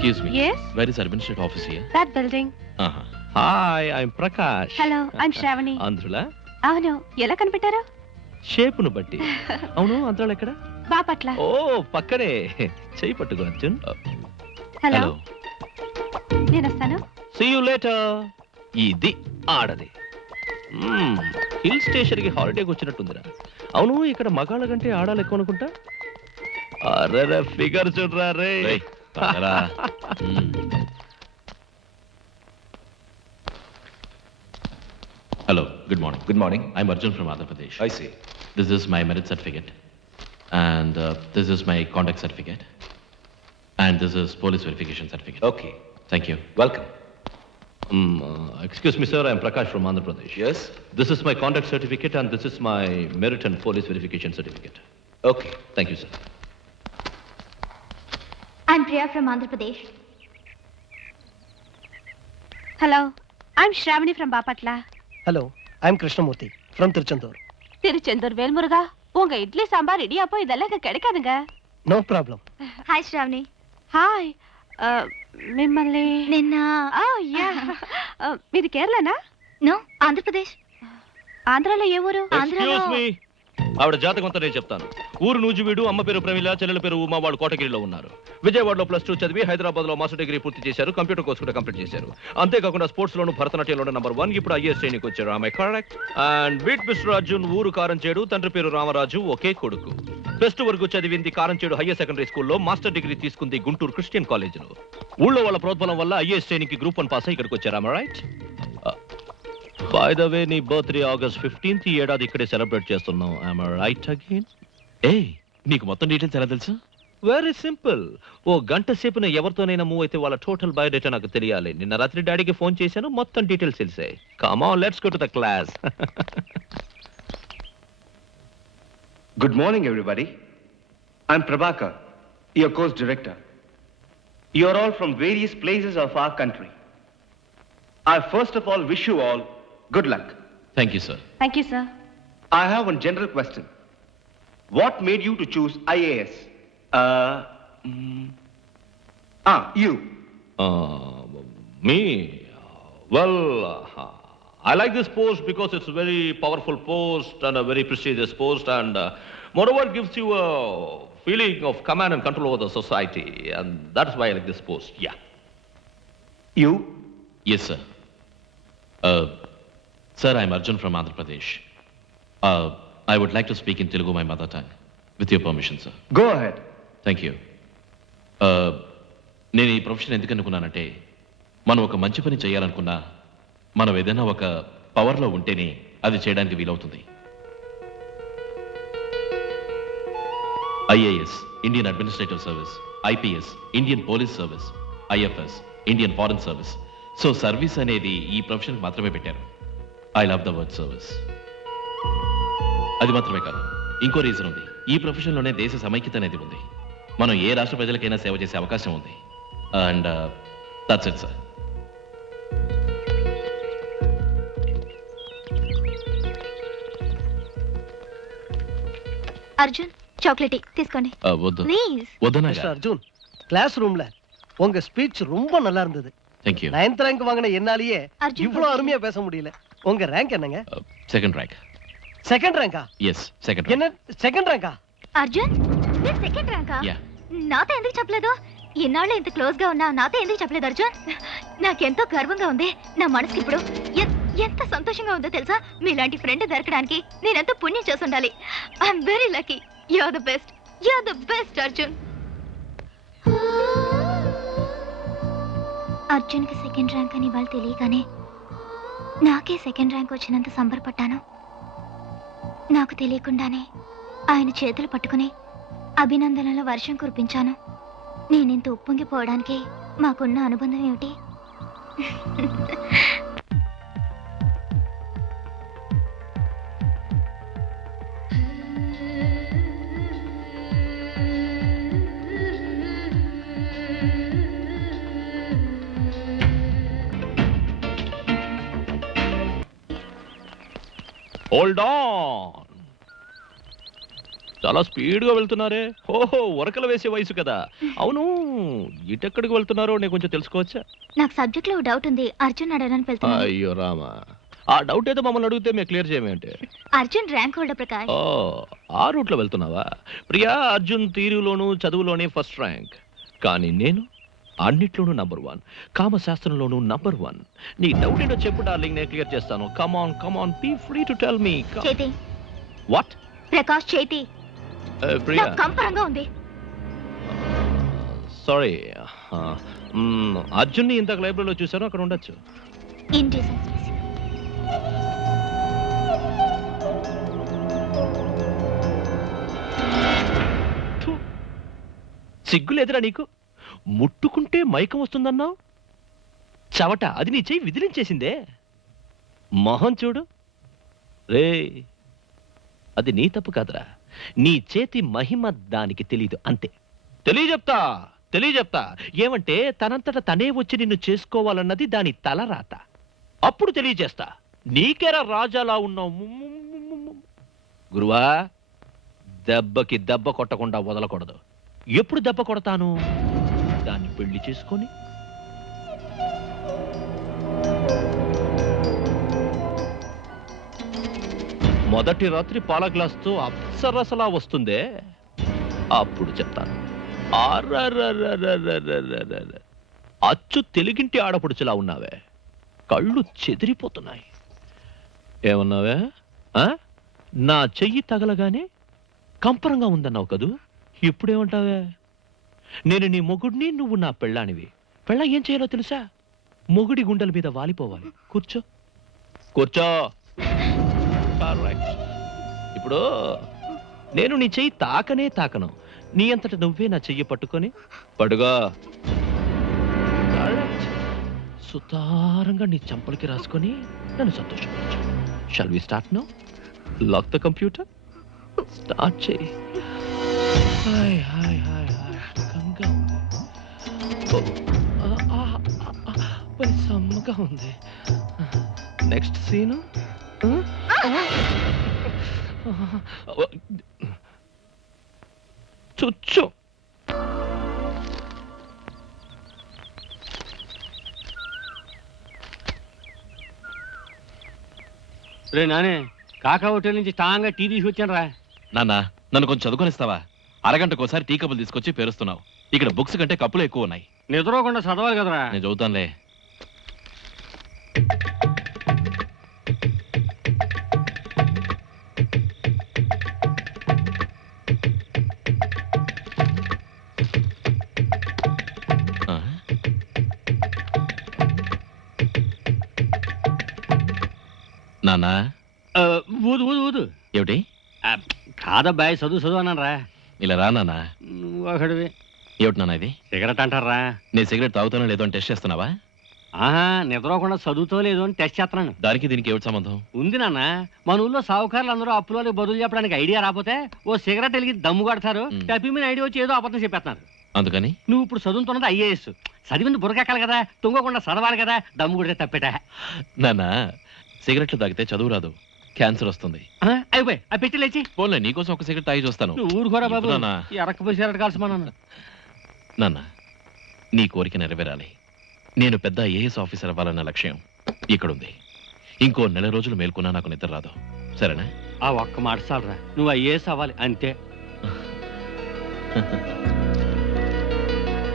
Excuse me. Yes? Where is administrative office here? That building. Uh-huh. Hi, I'm Prakash. Hello, I'm Shravani. ఆంధ్రులా? అవును, ఎలా కనిపెట్టారు? షేపును బట్టి. అవును, ఆంధ్రాలో ఎక్కడ? బాపట్ల. ఓ, పక్కనే. చెయ్యి పట్టుకో అర్జున్. హలో. నేను వస్తాను. See you later. ఇది ఆడది. హిల్ స్టేషన్ కి హాలిడేకి వచ్చినట్టుందిరా. అవును, ఇక్కడ మగాళ్ళ కంటే ఆడాలి ఎక్కువ అనుకుంటా. అరే ఫిగర్ చూడరా రే. Hello, good morning. Good morning. I'm Arjun from Andhra Pradesh. I see. This is my merit certificate. And this is my contact certificate. And this is police verification certificate. Okay. Thank you. Welcome. Excuse me, sir. I'm Prakash from Andhra Pradesh. Yes? This is my contact certificate and this is my merit and police verification certificate. Okay. Thank you, sir. I'm Priya from Andhra Pradesh. Hello, I'm Shravani from Bapatla. Hello, I'm Krishnamurthy from Tiruchendur. Tiruchendur வேல்முருகா, உங்க இட்லி சாம்பார் இடியாப்போ இதெல்லாம் இங்க கிடைக்காதுங்க. No problem. Hi, Shravani. Hi, మిమ్మల్ని నిన్న మీది కేరళనా? No, Andhra Pradesh. ఆంధ్రాలో ఏ ఊరు? Excuse me. ఆవిడ జాతకం అంతా నేను చెప్తాను. ఊరు నూజివీడు, అమ్మ పేరు ప్రమీల, చెల్లెల పేరు ఉమా. వాళ్ళు కోటగిరిలో ఉన్నారు. విజయవాడలో +2 చదివి హైదరాబాద్ లో మాస్టర్ డిగ్రీ పూర్తి చేశారు. కంప్యూటర్ కోర్స్ కూడా కంప్లీట్ చేశారు. అంతేకాకుండా స్పోర్ట్స్ లోను భరతనాట్యంలోనే నంబర్ 1. ఇప్పుడు ఐఏఎస్ ట్రైనింగ్ వచ్చారు. ఆమె correct. And beat mister Arjun ఊరు కారంచేడు, తండ్రి పేరు రామరాజు, ఒకే కొడుకు. +2 వరకు చదివింది కారంచేడు హైయర్ సెకండరీ స్కూల్లో. మాస్టర్ డిగ్రీ తీసుకుంది గుంటూరు క్రిస్టియన్ కాలేజ్ లో. ఊళ్ళో వాళ్ళ ప్రోత్బలం వల్ల ఐఏఎస్ ట్రైనింగ్ కి గ్రూప్ 1 పాస్ అయ్యి ఇక్కడికి వచ్చారు. ఆమె రైట్? By the way, నీ బర్త్డే August 15th ఈ ఏడాది ఇక్కడే సెలబ్రేట్ చేస్తున్నాం. Am I right again? నీకు మొత్తం డీటెయిల్స్ ఎలా తెలుసు? Very simple. ఓ గంట సేపున ఎవరితోనైనా మూవ్ అయితే వాళ్ళ టోటల్ బయోడేటా నాకు తెలియాలి. నిన్న రాత్రి డాడీకి ఫోన్ చేశాను, మొత్తం డీటెయిల్స్ తెలిసాయి. Come on, let's go to the class. Good morning, everybody. I'm Prabhakar, your course director. You're all from various places of our country. I first of all wish you all good luck. Thank you, sir. Thank you sir. I have one general question. What made you to choose IAS? You. Me? Well, I like this post because it's a very powerful post and a very prestigious post, and moreover it gives you a feeling of command and control over the society, and that's why I like this post. Yeah. You? Yes, sir. Sir, I'm Arjun from Andhra Pradesh. I would like to speak in Telugu, my mother tongue. With your permission, sir. Go ahead. Thank you. నేను ఈ profession ఎందుకు అనుకున్నానంటే, మనం ఒక మంచి పని చేయాలనుకున్నా మనం ఏదైనా ఒక పవర్లో ఉంటేనే అది చేయడానికి వీలవుతుంది. IAS, Indian administrative service, IPS, Indian police service, IFS, Indian foreign service. So service అనేది ఈ ప్రొఫెషన్ మాత్రమే పెట్టారు. I love the word service. అది మాత్రమే కాదు, ఇంకో రీజన్ ఉంది. ఈ ప్రొఫెషన్లోనే దేశ సమైక్యత అనేది ఉంది. మనం ఏ రాష్ట్ర ప్రజలకైనా సేవ చేసే అవకాశం ఉంది. And that's it, sir. Arjun, chocolate తీసుకోండి. వద్దు ప్లీజ్. వద్దనా? மிஸ்டர் அர்ஜுன், கிளாஸ் ரூம்ல உங்க ஸ்பீச் ரொம்ப நல்லா இருந்தது. Thank you. 9th ரேங்க் வாங்கின என்னாலேயே அர்ஜுன், இவ்வளவு அருமையா பேச முடியல. உங்க ரேங்க் என்னங்க? Second rank. செகண்ட் ரேங்கா? ఎస్, సెకండ్ என்ன செகண்ட் ரேங்கா? అర్జున్, మీరు సెకండ్ ర్యాంకా? యా. నాతో ఎందుకు చెప్పలేదు? ఇన్నాళ్ళు ఇంత క్లోజ్ గా ఉన్నా నాతో ఎందుకు చెప్పలేదు అర్జున్? నాకెంతో గర్వంగా ఉంది. నా మనసుకి ఇప్పుడు ఎంత సంతోషంగా ఉందో తెలుసా? మీలాంటి ఫ్రెండ్ దొరకడానికి నేనెంతో పుణ్యం చేసి ఉండాలి. I'm very lucky. You are the best. You are the best Arjun. అర్జున్కి సెకండ్ ర్యాంక్ అని వాళ్ళు తెలియగానే నాకే సెకండ్ ర్యాంక్ వచ్చినంత సంబరపడ్డాను. నాకు తెలియకుండానే ఆయన చేతులు పట్టుకుని అభినందనల వర్షం కురిపించాను. నేనింత ఉప్పొంగిపోవడానికి మాకున్న అనుబంధం ఏమిటి? Hold on. చాలా స్పీడ్గా వెళ్తున్నారే. ఓహో, ఉరకలు వేసే వయసు కదా. అవును, ఇటెక్కడికి వెళ్తున్నారో నేను కొంచెం తెలుసుకోవచ్చా? నాకు సబ్జెక్ట్ లో డౌట్ ఉంది, అర్జున్ అడగడానికి వెళ్తున్నాను. అయ్యో రామా, ఆ డౌట్ ఏదో మమ్మల్ని అడిగితే మేము క్లియర్ చేయమంటే. Arjun rank holder Prakash. ఓ, ఆ రూట్లో వెళ్తున్నావా? ప్రియా, అర్జున్ తీరులోను చదువులోనే ఫస్ట్ ర్యాంక్, కానీ నేను అన్నిట్లోనూ నంబర్ 1, కామశాస్త్రంలోనూ నంబర్ 1. నీ డౌట్ ఏంటో చెప్పు డార్లింగ్, నేను క్లియర్ చేస్తాను. Come on be free to tell me. చేతి వాట్? ప్రకాష్ చేతి ప్రియా, నాకు కంపరంగా ఉంది. సారీ. అర్జున్ని ఇంతకు లైబ్రరీలో చూశాను, అక్కడ ఉండొచ్చు. ఇండిసెన్స్. సిగ్గులేదురా నీకు? ముట్టుకుంటే మైకం వస్తుందన్నావు. చవట, అది నీ చెయ్యి విదిలించేసిందే. మొహం చూడు రే, అది నీ తప్పు కాదురా, నీ చేతి మహిమ దానికి తెలీదు అంతే. తెలియజెప్తా. ఏమంటే తనంతట తనే వచ్చి నిన్ను చేసుకోవాలన్నది దాని తలరాత. అప్పుడు తెలియజేస్తా. నీకేరా రాజాలా ఉన్నావు. గురువా, దెబ్బకి దెబ్బ కొట్టకుండా వదలకూడదు. ఎప్పుడు దెబ్బ కొడతాను? దాన్ని పెళ్లి చేసుకొని మొదటి రాత్రి పాల గ్లాస్తో అప్సరసలా వస్తుందే, అప్పుడు చెప్తాను. అచ్చు తెలుగింటి ఆడపడుచులా ఉన్నావే, కళ్ళు చెదిరిపోతున్నాయి. ఏమన్నావే? నా చెయ్యి తగలగానే కంపరంగా ఉందన్నావు కదూ, ఇప్పుడేమంటావే? నేను నీ మొగుడిని, నువ్వు నా పెళ్ళానివి. పెళ్ళ ఏం చేయాలో తెలుసా? మొగుడి గుండెల మీద వాలిపోవాలి. కూర్చో. Correct. ఇప్పుడు నేను నీ చెయ్యి తాకను, నీ అంతట నువ్వే నా చెయ్యి పట్టుకొని పడుగా సుతారంగా నీ చంపలకి రాసుకొని నన్ను సంతోషపరచు. Shall we start now? Lock the computer, start చేయి. హాయ్ సుఖంగా ఉంది. మరి సమ్మగా ఉంది. Next scene. చుచ్చు. రే నానే, కాకా హోటల్ నుంచి స్ట్రాంగ్ గా టీ తీసుకొచ్చాను రా. నాన్న, నన్ను కొంచెం చదువుకొనిస్తావా? అరగంటకోసారి టీ కప్పులు తీసుకొచ్చి పేరుస్తున్నావు. ఇక్కడ బుక్స్ కంటే కప్పులు ఎక్కువ ఉన్నాయి. నిద్రపోకుండా చదవాలి కదరా. నేను చదువుతానులే. నాన్న, ఊదు ఊదు ఊదు. ఏమిటి? కాదబ్బాయి, చదువు అన్నాను రా. ఇలా రా నాన్న. నువ్వు ఒకడివి. ఏమిటి నాన్న ఇది? సిగరెట్ అంటారా? నేను సిగరెట్ తాగుతానో లేదో అని టెస్ట్ చేస్తున్నావా? ఆహా, నిద్రపోకుండా చదువుతో లేదో అని టెస్ట్ చేస్తున్నాను. దానికి దీనికి ఏమిటి సంబంధం? ఉంది నాన్న, మన ఊళ్ళో సావుకారులు అందరూ అప్పులో బదులు చెప్పడానికి ఐడియా రాకపోతే ఓ సిగరెట్ వెలిగి దమ్ము కొడతారు. టపి మీద ఐడియా వచ్చి ఏదో అబద్ధం చెప్పేస్తున్నారు. అందుకని నువ్వు ఇప్పుడు చదువుతున్నది ఐఏఎస్. చదివింది బుర్రకెక్కాలి కదా, తుంగకుండా చదవాలి కదా. దమ్ము కొడితే తప్పేట. నాన్న, సిగరెట్లు తాగితే చదువు రాదు, క్యాన్సర్ వస్తుంది. అయిపోయి ఆ పెట్టి లేచి. పోన్లే, నీకోసం ఒక సిగరెట్ తాగి చూస్తాను. నువ్వు ఊరుకోరా బాబు. ఇవ్వు నాన్న. ఎరకపోయి సిగరెట్ కాల్సి నాన్న, నీ కోరిక నెరవేరాలి. నేను పెద్ద ఐఏఎస్ ఆఫీసర్ అవ్వాలన్న లక్ష్యం ఇక్కడుంది. ఇంకో 4 రోజులు మేల్కొన్నా నాకు నిద్ర రాదు. సరేనా? ఆ ఒక్క మాట చాలరా, నువ్వు ఐఏఎస్ అవ్వాలి అంతే.